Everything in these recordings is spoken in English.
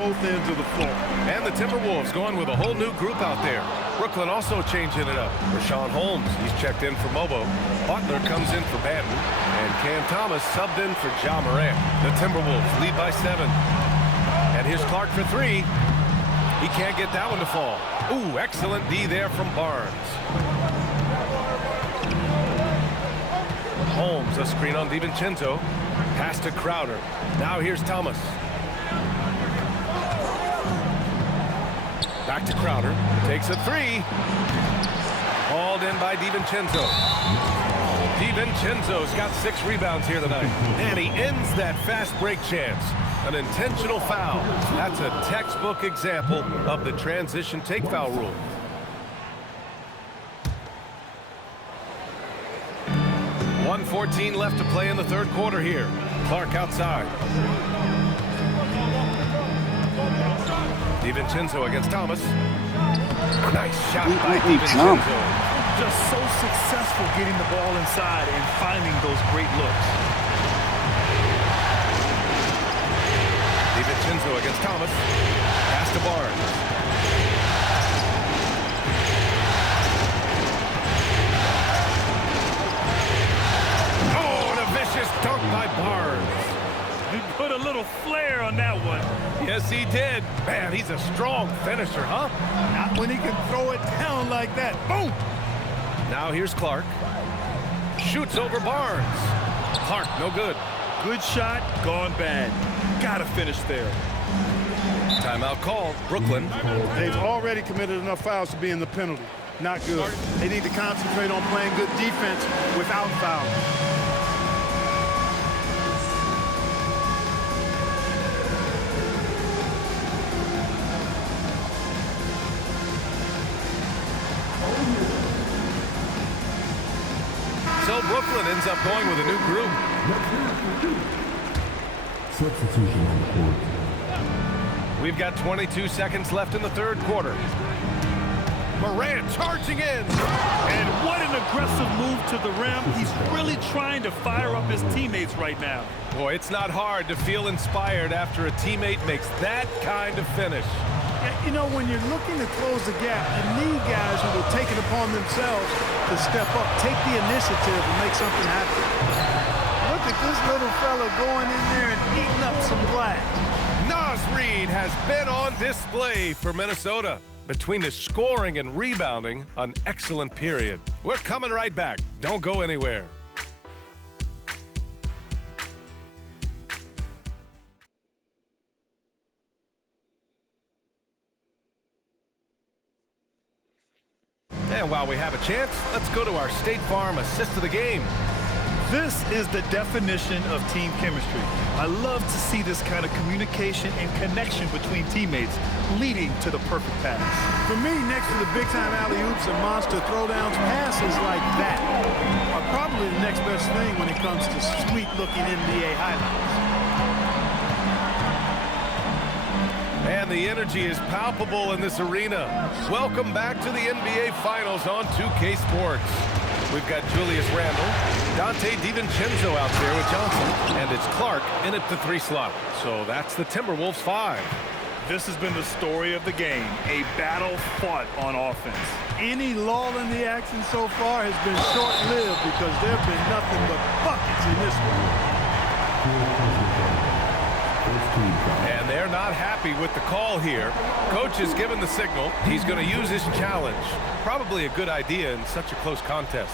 both ends of the floor. And the Timberwolves going with a whole new group out there. Brooklyn also changing it up. Rashawn Holmes, he's checked in for Mobo. Butler comes in for Banton. And Cam Thomas subbed in for Ja Morant. The Timberwolves lead by 7. And here's Clark for 3. He can't get that one to fall. Ooh, excellent D there from Barnes. Holmes, a screen on DiVincenzo. Pass to Crowder. Now here's Thomas. Back to Crowder. Takes a 3. Hauled in by DiVincenzo. DiVincenzo's got 6 rebounds here tonight. And he ends that fast break chance. An intentional foul. That's a textbook example of the transition take foul rule. .114 left to play in the third quarter here. Clark outside. DiVincenzo against Thomas. Nice shot by DiVincenzo. Just so successful getting the ball inside and finding those great looks. DiVincenzo against Thomas. Pass to Barnes. Dunk by Barnes. He put a little flair on that one. Yes, he did. Man, he's a strong finisher, huh? Not when he can throw it down like that. Boom! Now here's Clark. Shoots over Barnes. Clark, no good. Good shot, gone bad. Gotta finish there. Timeout called. Brooklyn. They've already committed enough fouls to be in the penalty. Not good. They need to concentrate on playing good defense without fouls. So Brooklyn ends up going with a new group. Substitution on the court. We've got 22 seconds left in the third quarter. Morant charging in. And what an aggressive move to the rim. He's really trying to fire up his teammates right now. Boy, it's not hard to feel inspired after a teammate makes that kind of finish. Yeah, you know, when you're looking to close the gap, you need guys who will take it upon themselves to step up, take the initiative, and make something happen. Look at this little fella going in there and eating up some glass. Naz Reid has been on display for Minnesota. Between the scoring and rebounding, an excellent period. We're coming right back. Don't go anywhere. And while we have a chance, let's go to our State Farm assist of the game. This is the definition of team chemistry. I love to see this kind of communication and connection between teammates leading to the perfect pass. For me, next to the big-time alley-oops and monster throwdowns, passes like that are probably the next best thing when it comes to sweet-looking NBA highlights. And the energy is palpable in this arena. Welcome back to the NBA Finals on 2K Sports. We've got Julius Randle, Dante DiVincenzo out there with Johnson, and it's Clark in at the 3 slot. So that's the Timberwolves 5. This has been the story of the game, a battle fought on offense. Any lull in the action so far has been short-lived because there have been nothing but buckets in this one. And they're not happy with the call here. Coach has given the signal. He's going to use his challenge. Probably a good idea in such a close contest.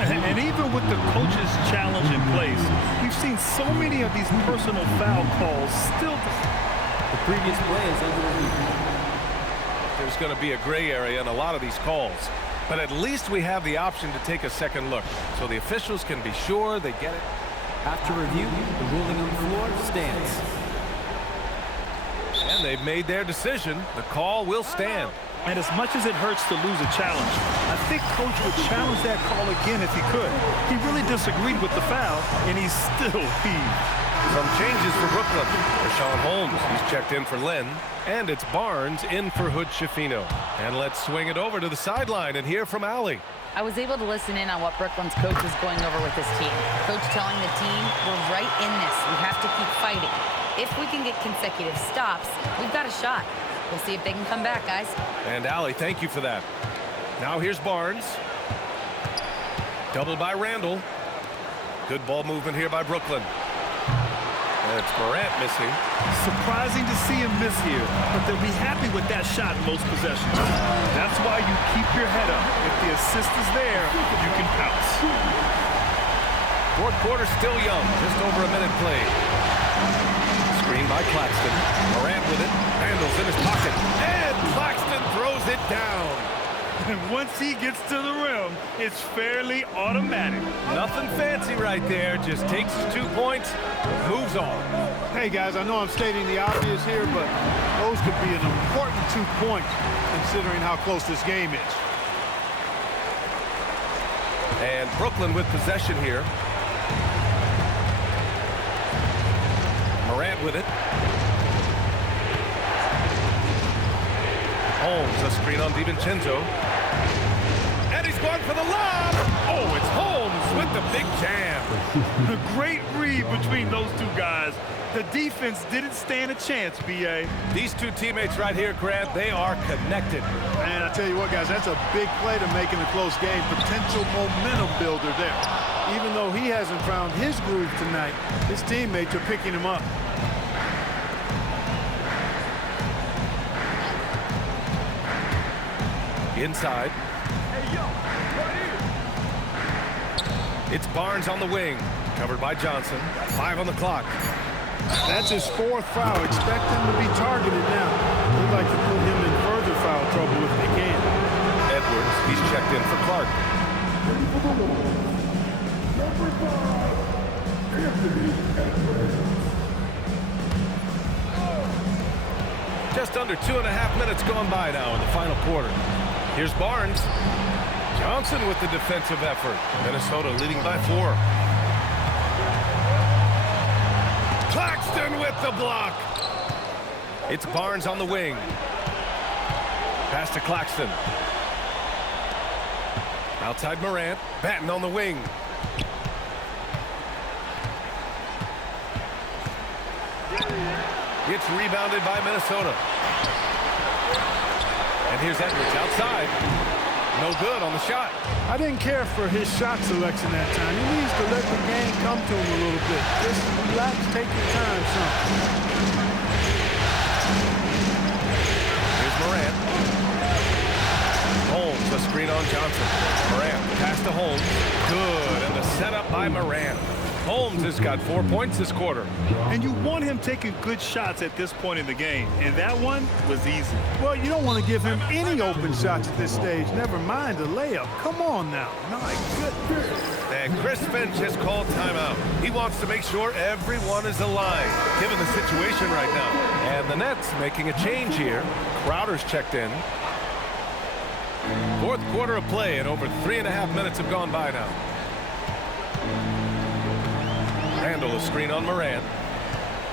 And even with the coach's challenge in place, we've seen so many of these personal foul calls still. The previous play is under review. There's going to be a gray area in a lot of these calls. But at least we have the option to take a second look, so the officials can be sure they get it. After review, the ruling on the floor stands. And they've made their decision. The call will stand. And as much as it hurts to lose a challenge, I think Coach would challenge that call again if he could. He really disagreed with the foul, and he still heaved. Some changes for Brooklyn. Rashawn Holmes, he's checked in for Len. And it's Barnes in for Hood Schifino. And let's swing it over to the sideline and hear from Allie. I was able to listen in on what Brooklyn's coach was going over with his team. Coach telling the team, we're right in this. We have to keep fighting. If we can get consecutive stops, we've got a shot. We'll see if they can come back, guys. And Allie, thank you for that. Now here's Barnes. Doubled by Randall. Good ball movement here by Brooklyn. And it's Morant missing. Surprising to see him miss here, but they'll be happy with that shot in most possessions. That's why you keep your head up. If the assist is there, you can pounce. Fourth quarter still young, just over a minute played. Screen by Claxton. Morant with it. Randall's in his pocket. And Claxton throws it down. And once he gets to the rim, it's fairly automatic. Nothing fancy right there. Just takes his 2 points, moves on. Hey, guys, I know I'm stating the obvious here, but those could be an important 2 points considering how close this game is. And Brooklyn with possession here. Morant with it. Holmes, a screen on DiVincenzo. And he's going for the lob. Oh, it's Holmes with the big jam. A great read between those two guys. The defense didn't stand a chance, B.A. These two teammates right here, Grant, they are connected. Man, I tell you what, guys, that's a big play to make in a close game. Potential momentum builder there. Even though he hasn't found his groove tonight, his teammates are picking him up. Inside. It's Barnes on the wing. Covered by Johnson. 5 on the clock. That's his 4th foul. Expect him to be targeted now. They'd like to put him in further foul trouble if they can. Edwards, he's checked in for Clark. Just under 2.5 minutes gone by now in the final quarter. Here's Barnes. Johnson with the defensive effort. Minnesota leading by 4. Claxton with the block. It's Barnes on the wing. Pass to Claxton. Outside Morant. Batten on the wing. Gets rebounded by Minnesota. And here's Edwards outside. No good on the shot. I didn't care for his shot selection that time. He needs to let the game come to him a little bit. Just relax, take your time, son. Here's Morant. Holmes, a screen on Johnson. Morant, pass to Holmes. Good, and the setup by Morant. Holmes has got 4 points this quarter. And you want him taking good shots at this point in the game, and that one was easy. Well, you don't want to give him any open shots at this stage. Never mind a layup. Come on now. My goodness. And Chris Finch has called timeout. He wants to make sure everyone is aligned, given the situation right now. And the Nets making a change here. Crowder's checked in. Fourth quarter of play, and over 3.5 minutes have gone by now. Randall, a screen on Morant.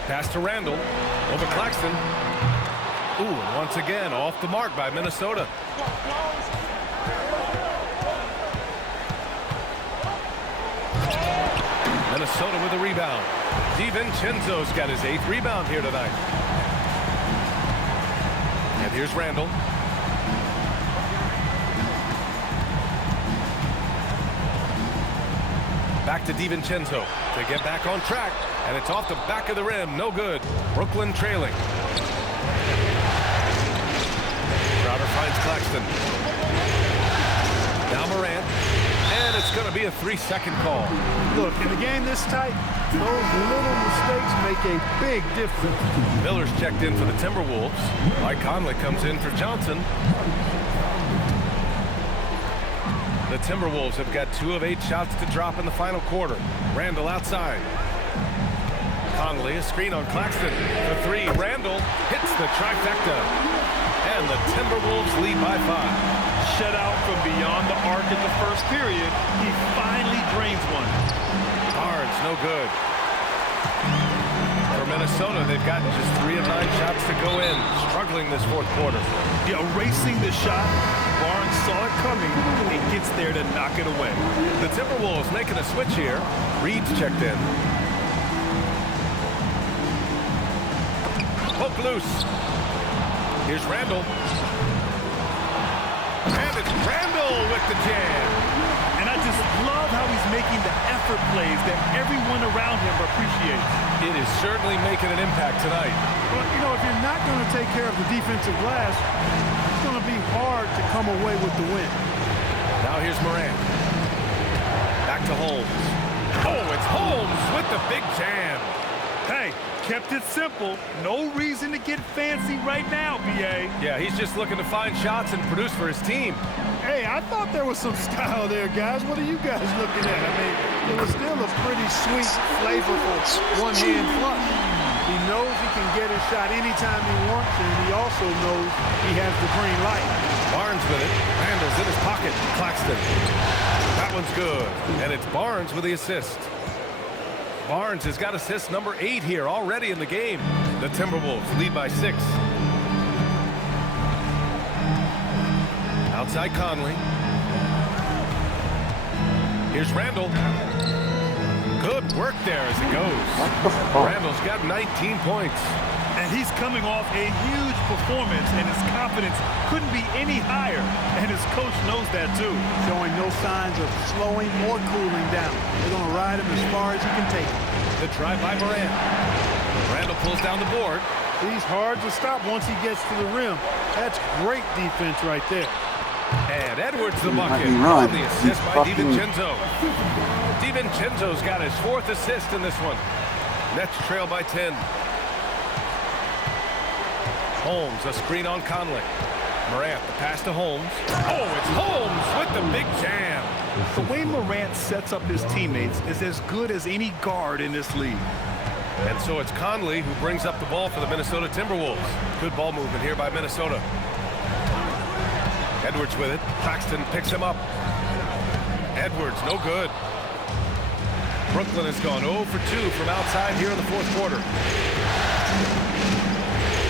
Pass to Randall. Over Claxton. Ooh, and once again, off the mark by Minnesota. Minnesota with a rebound. DiVincenzo's got his 8th rebound here tonight. And here's Randall. Back to DiVincenzo to get back on track, and it's off the back of the rim. No good. Brooklyn trailing. Crowder finds Claxton. Now Morant, and it's going to be a 3-second call. Look, in a game this tight, those little mistakes make a big difference. Miller's checked in for the Timberwolves. Mike Conley comes in for Johnson. The Timberwolves have got 2 of 8 shots to drop in the final quarter. Randall outside. Conley, a screen on Claxton for 3. Randall hits the trifecta. And the Timberwolves lead by 5. Shut out from beyond the arc in the first period. He finally drains one. Barnes, no good. For Minnesota, they've gotten just 3 of 9 shots to go in. Struggling this fourth quarter. Yeah, erasing the shot Barnes saw it coming and gets there to knock it away. The Timberwolves making a switch here. Reed's checked in. Poke loose. Here's Randall. And it's Randall with the jam. And I just love how he's making the effort plays that everyone around him appreciates. It is certainly making an impact tonight. Well, you know, if you're not going to take care of the defensive glass, it's going to be hard to come away with the win. Now here's Morant. Back to Holmes. Oh, it's Holmes with the big jam. Hey, kept it simple. No reason to get fancy right now, B.A. Yeah, he's just looking to find shots and produce for his team. Hey, I thought there was some style there, guys. What are you guys looking at? I mean, it was still a pretty sweet, flavorful one-hand flush. He knows he can get his shot anytime he wants, and he also knows he has the green light. Barnes with it. Randall's in his pocket. Claxton. That one's good. And it's Barnes with the assist. Barnes has got assist number 8 here already in the game. The Timberwolves lead by 6. Outside Conley. Here's Randall. Good work there as it goes. Randall's got 19 points. And he's coming off a huge performance, and his confidence couldn't be any higher. And his coach knows that, too. Showing no signs of slowing or cooling down. They're going to ride him as far as he can take him. The drive by Morant. Randall pulls down the board. He's hard to stop once he gets to the rim. That's great defense right there. And Edwards the bucket on the assist by DiVincenzo. DiVincenzo's got his 4th assist in this one. Nets trail by 10. Holmes, a screen on Conley. Morant, the pass to Holmes. Oh, it's Holmes with the big jam. The way Morant sets up his teammates is as good as any guard in this league. And so it's Conley who brings up the ball for the Minnesota Timberwolves. Good ball movement here by Minnesota. Edwards with it. Claxton picks him up. Edwards, no good. Brooklyn has gone 0 for 2 from outside here in the 4th quarter.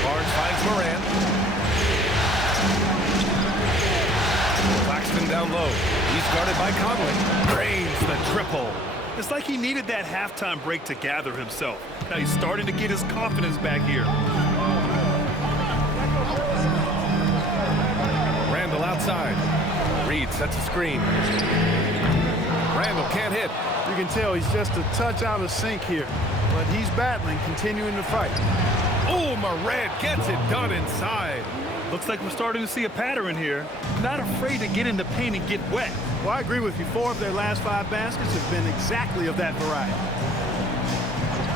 Barnes finds Morant. Claxton down low. He's guarded by Conley. Drains the triple. It's like he needed that halftime break to gather himself. Now he's starting to get his confidence back here. Randall outside. Reed sets a screen. Randall can't hit. You can tell he's just a touch out of sync here, but he's battling, continuing to fight. Oh, Morant gets it done inside. Looks like we're starting to see a pattern here. Not afraid to get in the paint and get wet. Well, I agree with you. 4 of their last 5 baskets have been exactly of that variety.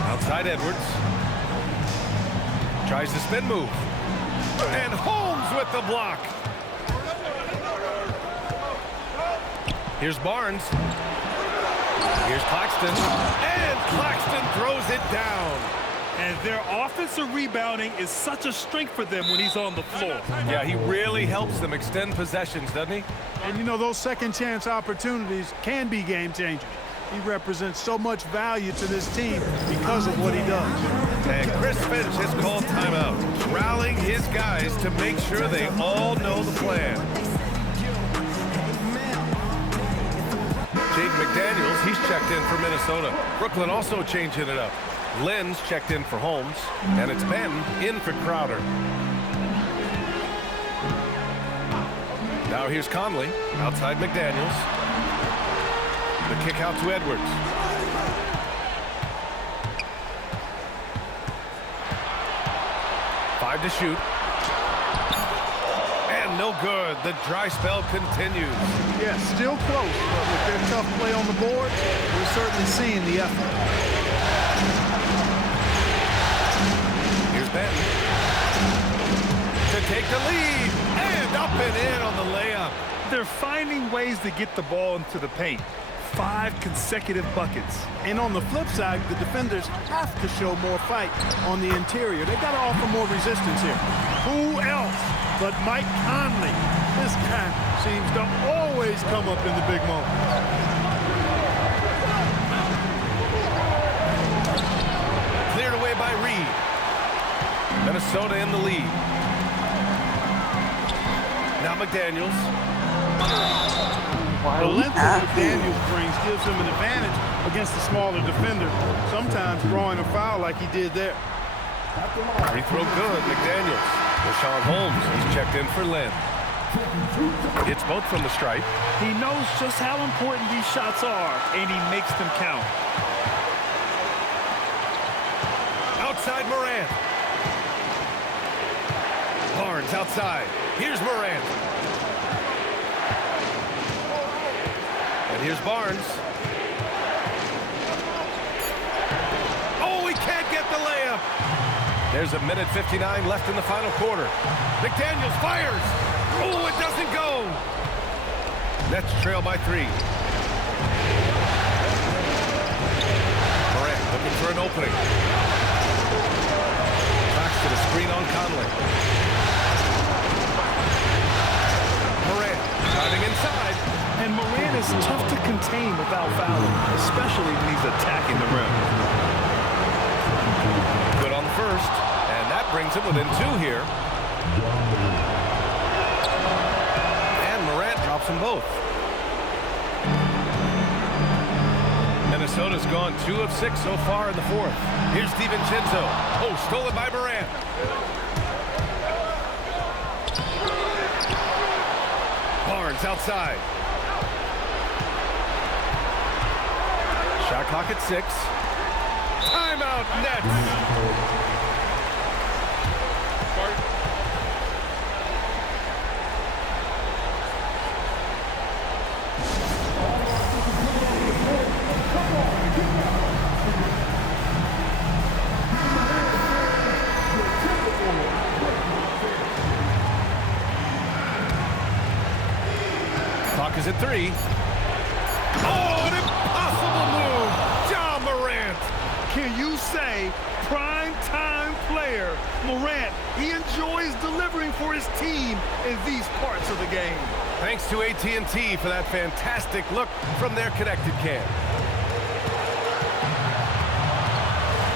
Outside Edwards. Tries the spin move. And Holmes with the block. Here's Barnes. Here's Claxton. And Claxton throws it down. And their offensive rebounding is such a strength for them when he's on the floor. Yeah, he really helps them extend possessions, doesn't he? And, you know, those second chance opportunities can be game changers. He represents so much value to this team because of what he does. And Chris Finch has called timeout, rallying his guys to make sure they all know the plan. Jaden McDaniels, he's checked in for Minnesota. Brooklyn also changing it up. Lynn's checked in for Holmes, and it's Ben in for Crowder. Now here's Conley, outside McDaniels. The kick out to Edwards. Five to shoot. And no good. The dry spell continues. Yeah, still close, but with their tough play on the board, we're certainly seeing the effort. Ben to take the lead, and up and in on the layup. They're finding ways to get the ball into the paint. 5 consecutive buckets. And on the flip side, the defenders have to show more fight on the interior. They've got to offer more resistance here. Who else but Mike Conley? This guy seems to always come up in the big moments. Cleared away by Reed. Minnesota in the lead. Now Now McDaniels. The length that McDaniels brings gives him an advantage against the smaller defender, sometimes drawing a foul like he did there. Free throw good, McDaniels. Rashawn Holmes, he's checked in for Lynn. It's both from the stripe. He knows just how important these shots are, and he makes them count. Outside Morant. Barnes outside. Here's Morant. And here's Barnes. Oh, he can't get the layup. There's a minute 59 left in the final quarter. McDaniels fires. Oh, it doesn't go. Nets trail by 3. Morant looking for an opening. Backs to the screen on Conley. Morant driving inside. And Morant is tough to contain without fouling, especially when he's attacking the rim. Good on the first, and that brings him within 2 here. And Morant drops them both. Minnesota's gone 2 of 6 so far in the fourth. Here's DiVincenzo. Oh, stolen by Morant. Barnes outside. Shot clock at 6. Timeout, Nets. Clock is at 3. Oh, an impossible move. Ja Morant. Can you say prime time player Morant? He enjoys delivering for his team in these parts of the game. Thanks to AT&T for that fantastic look from their connected cam.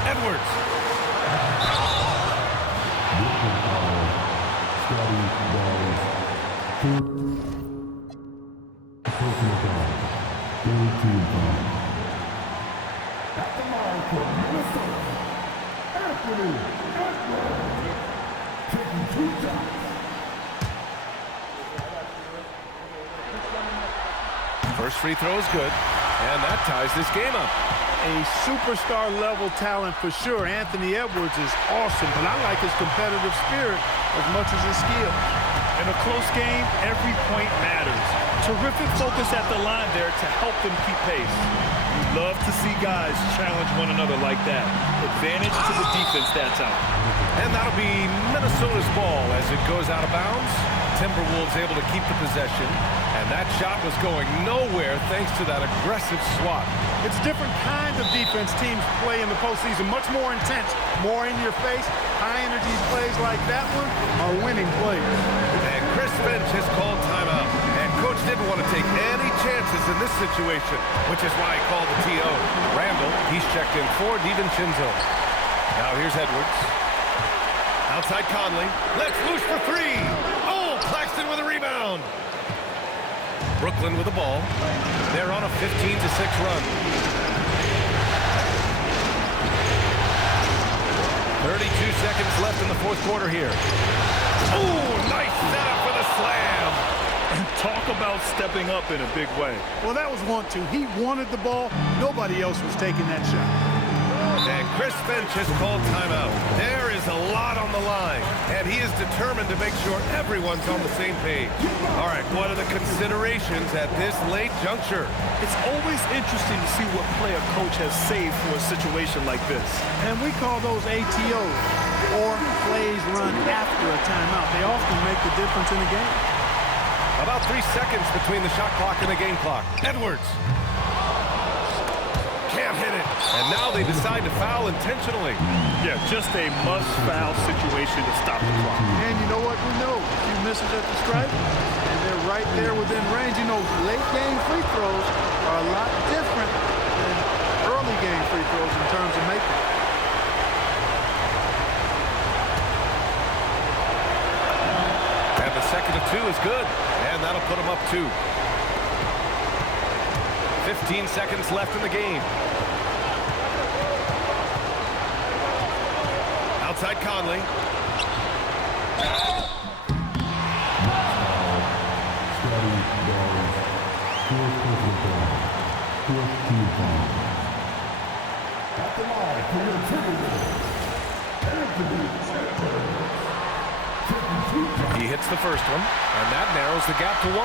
Edwards. First free throw is good, and that ties this game up. A superstar level talent for sure. Anthony Edwards is awesome, but I like his competitive spirit as much as his skill. In a close game, every point matters. Terrific focus at the line there to help them keep pace. You love to see guys challenge one another like that. Advantage to the defense that time. And that'll be Minnesota's ball as it goes out of bounds. Timberwolves able to keep the possession, and that shot was going nowhere thanks to that aggressive swat. It's different kinds of defense teams play in the postseason, much more intense, more in your face. High-energy plays like that one are winning plays. And Chris Finch has called timeout. And Coach didn't want to take any chances in this situation, which is why he called the TO. Randall, he's checked in for DiVincenzo. Now here's Edwards. Outside Conley. Let's loose for 3. Oh, Claxton with a rebound. Brooklyn with the ball. They're on a 15-6 run. 32 seconds left in the fourth quarter here. Oh, nice setup for the slam. And talk about stepping up in a big way. Well, that was 1-2. He wanted the ball. Nobody else was taking that shot. And Chris Finch has called timeout. There is a lot on the line, and he is determined to make sure everyone's on the same page. All right, what are the considerations at this late juncture? It's always interesting to see what play a coach has saved for a situation like this. And we call those ATOs, or plays run after a timeout. They often make the difference in the game. About 3 seconds between the shot clock and the game clock. Edwards. Can't hit it. And now they decide to foul intentionally. Yeah, just a must-foul situation to stop the clock. And you know what we know? A few misses at the stripe, and they're right there within range. You know, late-game free throws are a lot different than early-game free throws in terms of making. And the second of 2 is good, and that'll put them up 2. 15 seconds left in the game. Outside Conley. He hits the first one, and that narrows the gap to 1.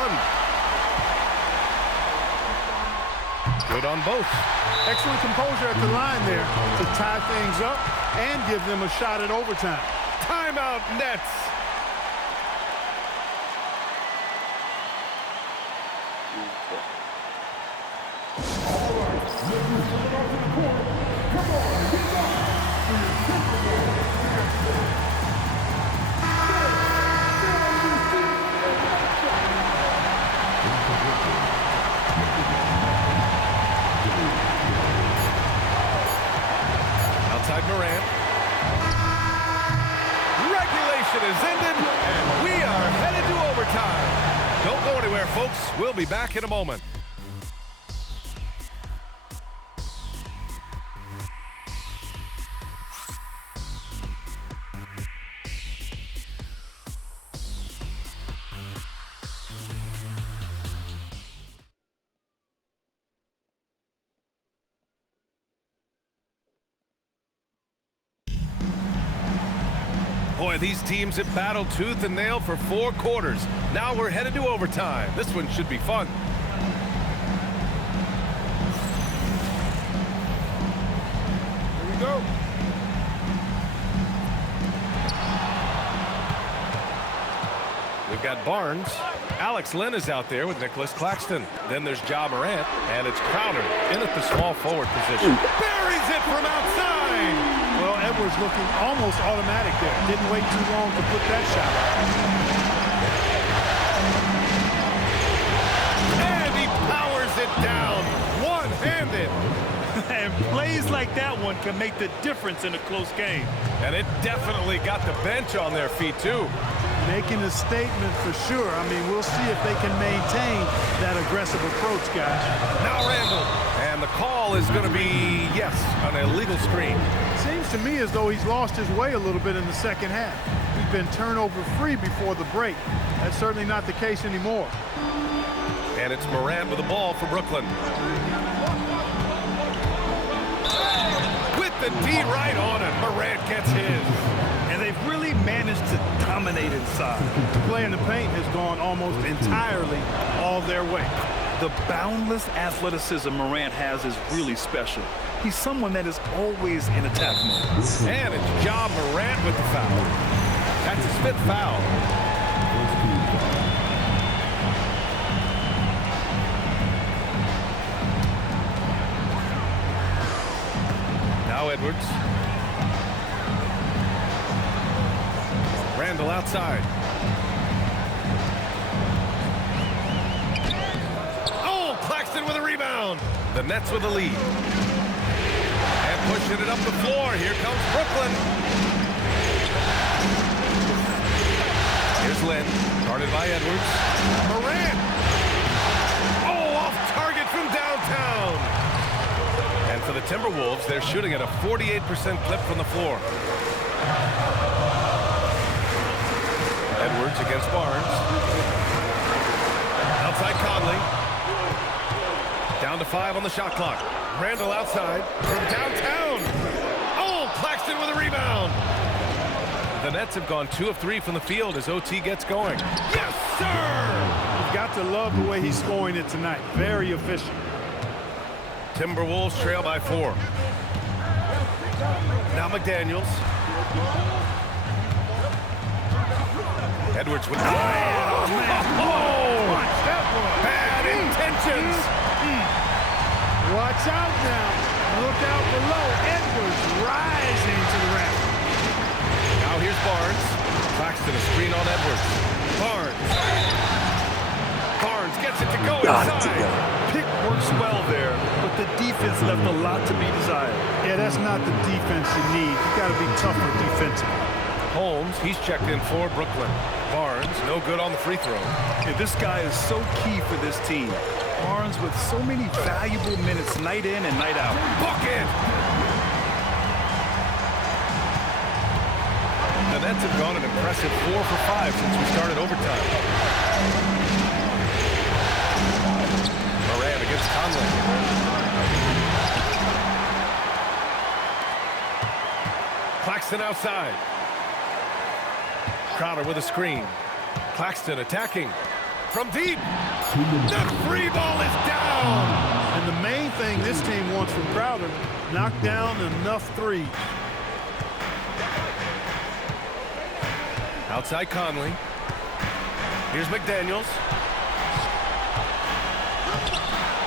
Good on both. Excellent composure at the line there to tie things up and give them a shot at overtime. Timeout Nets. Outside Morant. Regulation is ended, and we are headed to overtime. Don't go anywhere, folks. We'll be back in a moment. Boy, these teams have battled tooth and nail for 4 quarters. Now we're headed to overtime. This one should be fun. Here we go. We've got Barnes. Alex Len is out there with Nicholas Claxton. Then there's Ja Morant, and it's Crowder in at the small forward position. Buries it from outside! Well, Edwards looking almost automatic there. Didn't wait too long to put that shot out. And he powers it down, one-handed. And plays like that one can make the difference in a close game. And it definitely got the bench on their feet, too. Making a statement for sure. I mean, we'll see if they can maintain that aggressive approach, guys. Now Randall. And the call is going to be, yes, an illegal screen. Seems to me as though he's lost his way a little bit in the second half. He's been turnover-free before the break. That's certainly not the case anymore. And it's Morant with the ball for Brooklyn. With the D right on it, Morant gets his. And they've really managed to dominate inside. The play in the paint has gone almost entirely all their way. The boundless athleticism Morant has is really special. He's someone that is always in attack mode. And it's Ja Morant with the foul. That's his 5th foul. Now Edwards. Randall outside. Oh, Claxton with a rebound. The Nets with the lead. And pushing it up the floor. Here comes Brooklyn. Here's Lynn, guarded by Edwards. Morant. Oh, off target from downtown. And for the Timberwolves, they're shooting at a 48% clip from the floor. Edwards against Barnes. Outside Conley. Down to 5 on the shot clock. Randall outside from downtown. Oh, Claxton with a rebound. The Nets have gone 2 of 3 from the field as OT gets going. Yes, sir! You've got to love the way he's scoring it tonight. Very efficient. Timberwolves trail by 4. Now McDaniels. Edwards with... Oh, man. Oh, bad intentions. Watch out now. Look out below. Edwards rising to the rack. Now here's Barnes. Claxton a screen on Edwards. Barnes gets it to go inside. Pick works well there, but the defense left a lot to be desired. Yeah, that's not the defense you need. You got to be tougher defensively. Holmes, he's checked in for Brooklyn. Barnes, no good on the free throw. Yeah, this guy is so key for this team. Barnes with so many valuable minutes night in and night out. Bucket! The Nets have gone an impressive 4 for 5 since we started overtime. Morant against Conley. Claxton outside. Crowder with a screen. Claxton attacking from deep. The free ball is down. And the main thing this team wants from Crowder, knock down enough threes. Outside Conley. Here's McDaniels.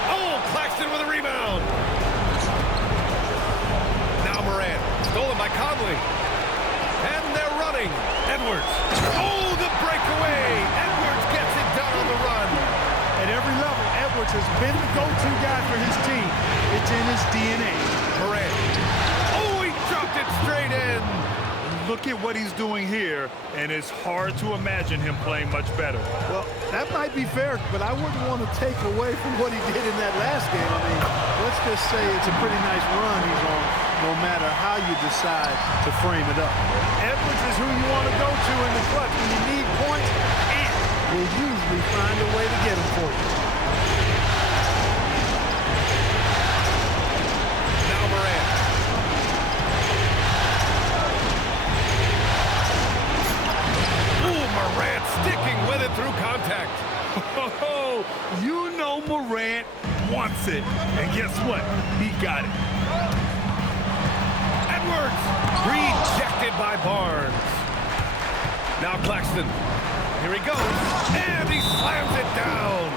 Oh, Claxton with a rebound. Now Morant. Stolen by Conley. And they're running. Edwards. Oh, the breakaway. Edwards gets it done on the run. At every level, Edwards has been the go-to guy for his team. It's in his DNA. Morant. Oh, he dropped it straight in. Look at what he's doing here, and it's hard to imagine him playing much better. Well, that might be fair, but I wouldn't want to take away from what he did in that last game. I mean, let's just say it's a pretty nice run he's on, no matter how you decide to frame it up. Edwards is who you want to go to in the clutch when you need points, and We'll usually find a way to get them for you. Now Morant. Ooh, Morant sticking with it through contact. oh, you know Morant wants it. And guess what? He got it. Edwards rejected by Barnes. Now Claxton. Here he goes. And he slams it down.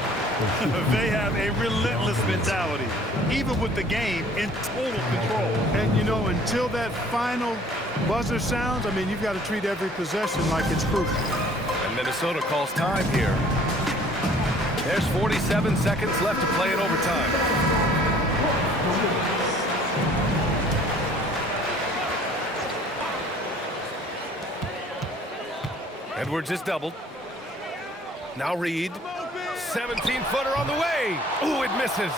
They have a relentless mentality, even with the game in total control. And, you know, until that final buzzer sounds, I mean, you've got to treat every possession like it's crucial. And Minnesota calls time here. There's 47 seconds left to play in overtime. Edwards is doubled. Now Reed. 17-footer on the way. Ooh, it misses.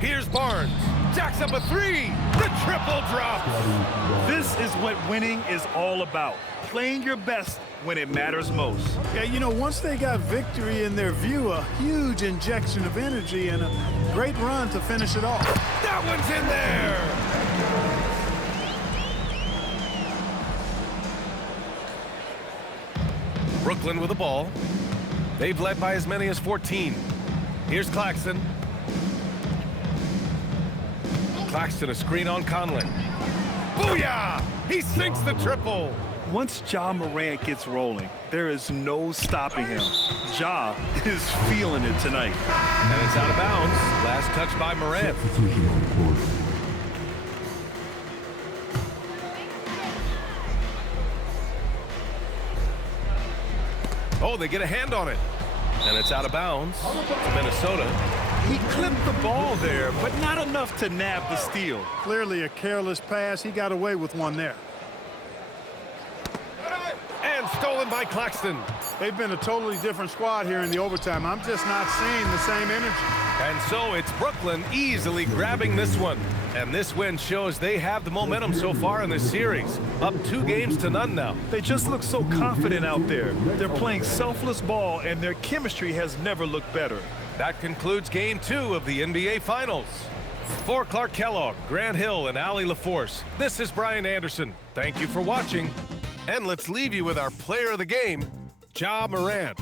Here's Barnes. Jacks up a three. The triple drop. This is what winning is all about. Playing your best when it matters most. Yeah, you know, once they got victory in their view, a huge injection of energy and a great run to finish it off. That one's in there. Brooklyn with the ball. They've led by as many as 14. Here's Claxton. Claxton a screen on Conley. Booyah! He sinks the triple. Once Ja Morant gets rolling, there is no stopping him. Ja is feeling it tonight. And it's out of bounds. Last touch by Morant. Substitution on the court. Oh, they get a hand on it. And it's out of bounds to Minnesota. He clipped the ball there, but not enough to nab the steal. Clearly a careless pass. He got away with one there. And stolen by Claxton. They've been a totally different squad here in the overtime. I'm just not seeing the same energy. And so it's Brooklyn easily grabbing this one. And this win shows they have the momentum so far in this series. Up 2-0 now. They just look so confident out there. They're playing selfless ball, and their chemistry has never looked better. That concludes Game 2 of the NBA Finals. For Clark Kellogg, Grant Hill, and Allie LaForce, this is Brian Anderson. Thank you for watching. And let's leave you with our player of the game, Ja Morant.